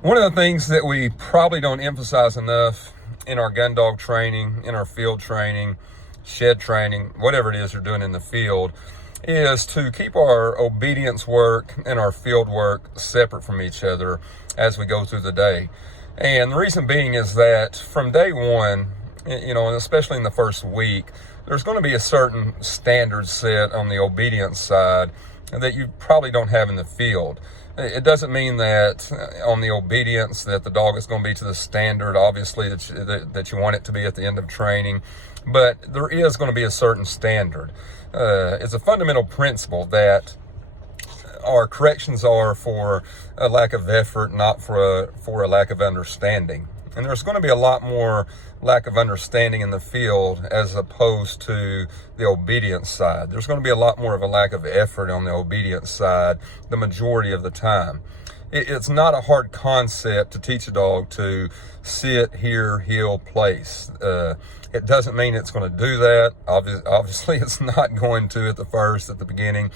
One of the things that we probably don't emphasize enough in our gun dog training, in our field training, shed training, whatever it is you're doing in the field, is to keep our obedience work and our field work separate from each other as we go through the day. And the reason being is that from day one, and especially in the first week, there's going to be a certain standard set on the obedience side that you probably don't have in the field. It doesn't mean that on the obedience that the dog is going to be to the standard, obviously, that you want it to be at the end of training, but there is going to be a certain standard. It's a fundamental principle that our corrections are for a lack of effort, not for a lack of understanding. And there's going to be a lot more lack of understanding in the field as opposed to the obedience side. There's going to be a lot more of a lack of effort on the obedience side the majority of the time. It's not a hard concept to teach a dog to sit, hear, heel, place. It doesn't mean it's going to do that. Obviously, it's not going to at the beginning.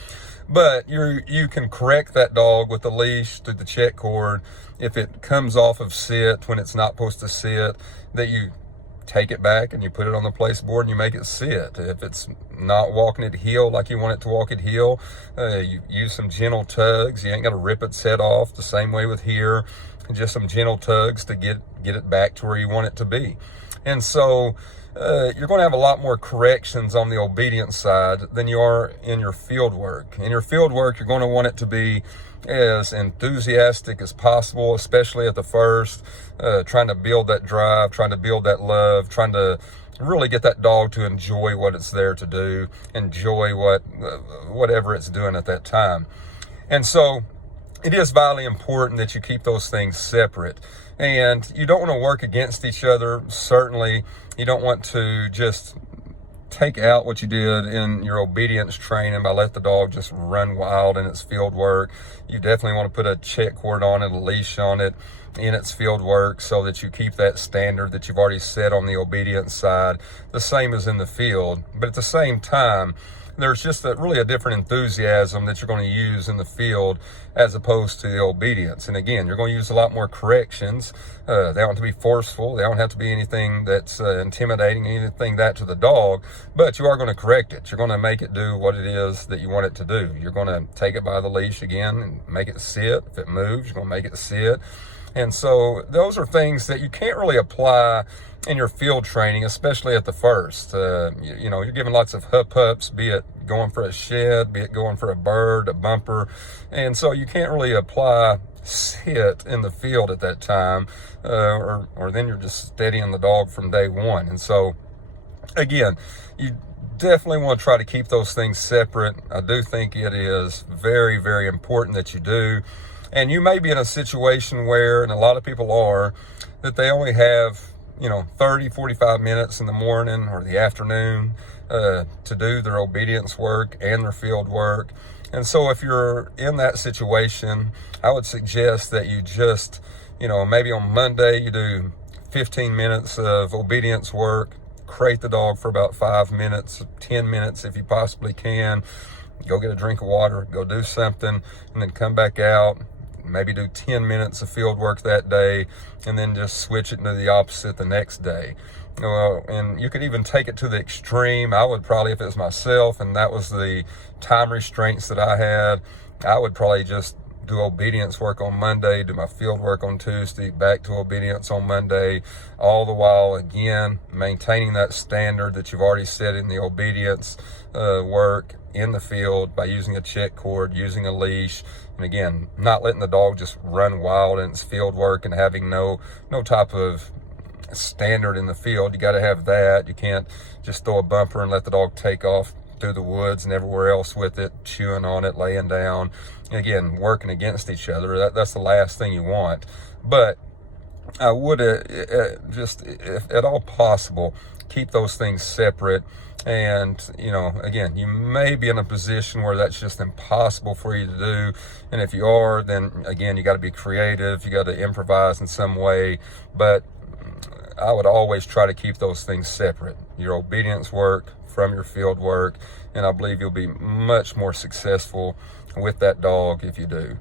But you can correct that dog with the leash through the check cord. If it comes off of sit when it's not supposed to sit, that you take it back and you put it on the place board and you make it sit. If it's not walking it heel like you want it to walk it heel, you use some gentle tugs. You ain't got to rip its head off. The same way with here, just some gentle tugs to get it back to where you want it to be. And so you're going to have a lot more corrections on the obedience side than you are in your field work. In your field work, you're going to want it to be as enthusiastic as possible, especially at the first, trying to build that drive, trying to build that love, trying to really get that dog to enjoy what it's there to do, enjoy whatever it's doing at that time. And so it is vitally important that you keep those things separate. And you don't want to work against each other. Certainly, you don't want to just take out what you did in your obedience training by letting the dog just run wild in its field work. You definitely want to put a check cord on it, a leash on it in its field work so that you keep that standard that you've already set on the obedience side, the same as in the field. But at the same time, there's just really a different enthusiasm that you're going to use in the field as opposed to the obedience. And again, you're going to use a lot more corrections. They don't have to be forceful. They don't have to be anything that's intimidating, anything that to the dog, but you are going to correct it. You're going to make it do what it is that you want it to do. You're going to take it by the leash again and make it sit. If it moves, you're going to make it sit. And so those are things that you can't really apply in your field training, especially at the first. You're giving lots of hup-hups, be it going for a shed, be it going for a bird, a bumper. And so you can't really apply sit in the field at that time, or then you're just steadying the dog from day one. And so, again, you definitely want to try to keep those things separate. I do think it is very, very important that you do. And you may be in a situation where, and a lot of people are, that they only have 30, 45 minutes in the morning or the afternoon to do their obedience work and their field work. And so if you're in that situation, I would suggest that you just, maybe on Monday you do 15 minutes of obedience work, crate the dog for about 5 minutes, 10 minutes if you possibly can. Go get a drink of water, go do something, and then come back out. Maybe do 10 minutes of field work that day and then just switch it to the opposite the next day. And you could even take it to the extreme. I would probably, if it was myself and that was the time restraints that I had, I would probably just do obedience work on Monday, do my field work on Tuesday, back to obedience on Monday, all the while, again, maintaining that standard that you've already set in the obedience work in the field by using a check cord, using a leash, and again, not letting the dog just run wild in its field work and having no type of standard in the field. You got to have that. You can't just throw a bumper and let the dog take off through the woods and everywhere else with it, chewing on it, laying down, and again, working against each other. That's the last thing you want. But I would just, if at all possible, keep those things separate. And, again, you may be in a position where that's just impossible for you to do. And if you are, then, again, you got to be creative. You got to improvise in some way. But I would always try to keep those things separate. Your obedience work from your field work. And I believe you'll be much more successful with that dog if you do.